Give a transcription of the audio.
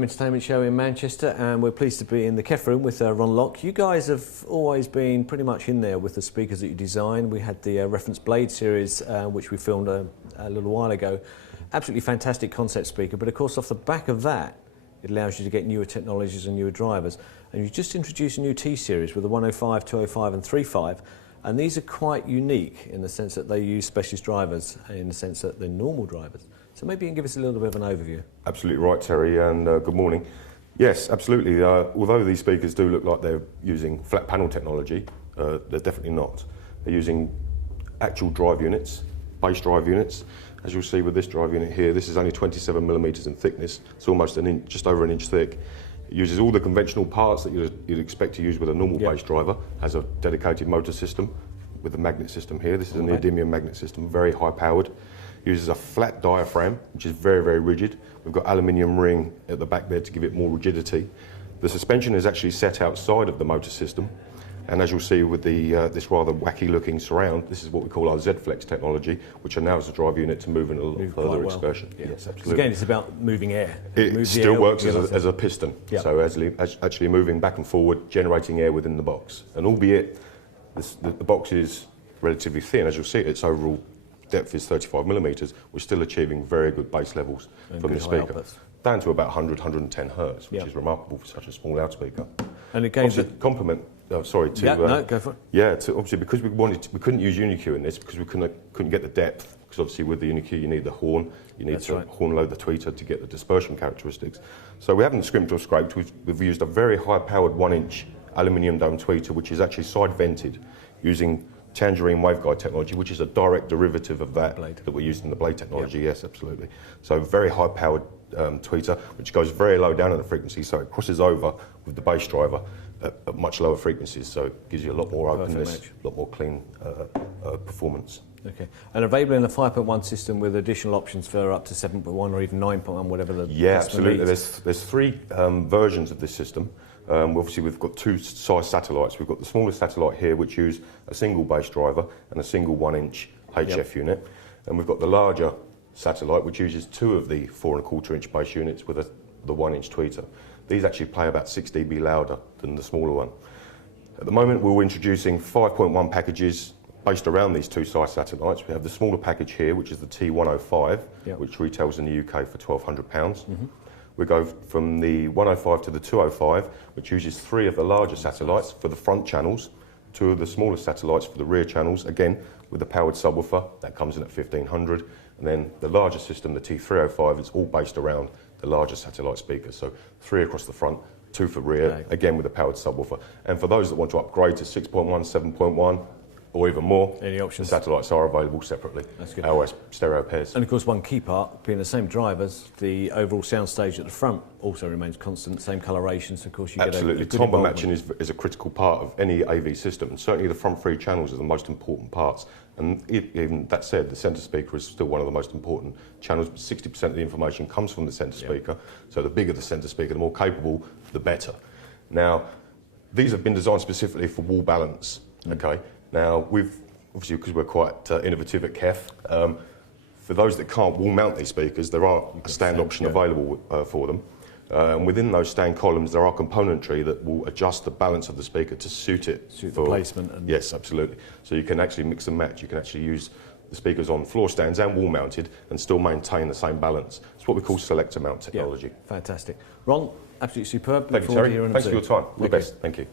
Home Entertainment Show in Manchester, and we're pleased to be in the KEF room with Ron Locke. You guys have always been pretty much in there with the speakers that you design. We had the Reference Blade series, which we filmed a little while ago. Absolutely fantastic concept speaker, but of course off the back of that, it allows you to get newer technologies and newer drivers. And you just introduced a new T-series with the 105, 205 and 35. And these are quite unique in the sense that they use specialist drivers, in the sense that they're normal drivers. So maybe you can give us a little bit of an overview. Absolutely right, Terry, and good morning. Yes, absolutely. Although these speakers do look like they're using flat panel technology, they're definitely not. They're using actual drive units, base drive units. As you'll see with this drive unit here, this is only 27 millimetres in thickness. It's almost just over an inch thick. It uses all the conventional parts that you'd expect to use with a normal base driver. Has a dedicated motor system with the magnet system here. This is a neodymium magnet system, very high powered. Uses a flat diaphragm, which is very, very rigid. We've got aluminium ring at the back there to give it more rigidity. The suspension is actually set outside of the motor system. And as you'll see with the this rather wacky looking surround, this is what we call our Z-Flex technology, which allows the drive unit to move in a little further excursion. Yeah. Yes, absolutely. Again, it's about moving air. It still works as a piston. Yeah. So actually moving back and forward, generating air within the box. And albeit the box is relatively thin, as you'll see, its overall depth is 35 millimetres, we're still achieving very good bass levels from the speaker. Down to about 100, 110 hertz, which is remarkable for such a small loudspeaker. And again, complement. Sorry to no, go for it. Yeah, obviously because we couldn't use UniQ in this because we couldn't get the depth. Because obviously with the UniQ you need the horn, you need to horn load the tweeter to get the dispersion characteristics. So we haven't scrimped or scraped. We've used a very high-powered 1-inch aluminium dome tweeter, which is actually side vented, using Tangerine waveguide technology, which is a direct derivative of that that we used in the blade technology. Yes, absolutely. So very high-powered tweeter, which goes very low down in the frequency, so it crosses over with the bass driver at much lower frequencies, so it gives you a lot more openness, a lot more clean performance. Okay, and available in a 5.1 system with additional options for up to 7.1 or even 9.1, whatever the absolutely. There's three versions of this system. Obviously we've got two size satellites. We've got the smallest satellite here, which use a single bass driver and a single 1-inch HF unit, and we've got the larger satellite, which uses two of the 4.25-inch bass units with the 1-inch tweeter. These actually play about 6 dB louder than the smaller one. At the moment we're introducing 5.1 packages based around these two size satellites. We have the smaller package here, which is the T105, which retails in the UK for £1,200. We go from the 105 to the 205, which uses 3 of the larger satellites for the front channels, 2 of the smaller satellites for the rear channels, again with a powered subwoofer, that comes in at 1,500. And then the larger system, the T305, is all based around the larger satellite speakers. So 3 across the front, 2 for rear, again with a powered subwoofer. And for those that want to upgrade to 6.1, 7.1, or even more, any options? The satellites are available separately. That's good. Our stereo pairs. And of course, one key part, being the same drivers, the overall sound stage at the front also remains constant, same colorations. Of course, you get a timbre matching is a critical part of any AV system, and certainly the front 3 channels are the most important parts. And even that said, the centre speaker is still one of the most important channels. 60% of the information comes from the centre speaker, so the bigger the centre speaker, the more capable, the better. Now, these have been designed specifically for wall balance, okay? Now, we've, obviously because we're quite innovative at KEF, for those that can't wall mount these speakers, there are a stand option available for them. And within those stand columns, there are componentry that will adjust the balance of the speaker to suit it. Suit the placement. And yes, absolutely. So you can actually mix and match. You can actually use the speakers on floor stands and wall mounted and still maintain the same balance. It's what we call selector mount technology. Fantastic. Ron, absolutely superb. Thank you, Terry. Thanks for your time. All the best. Thank you.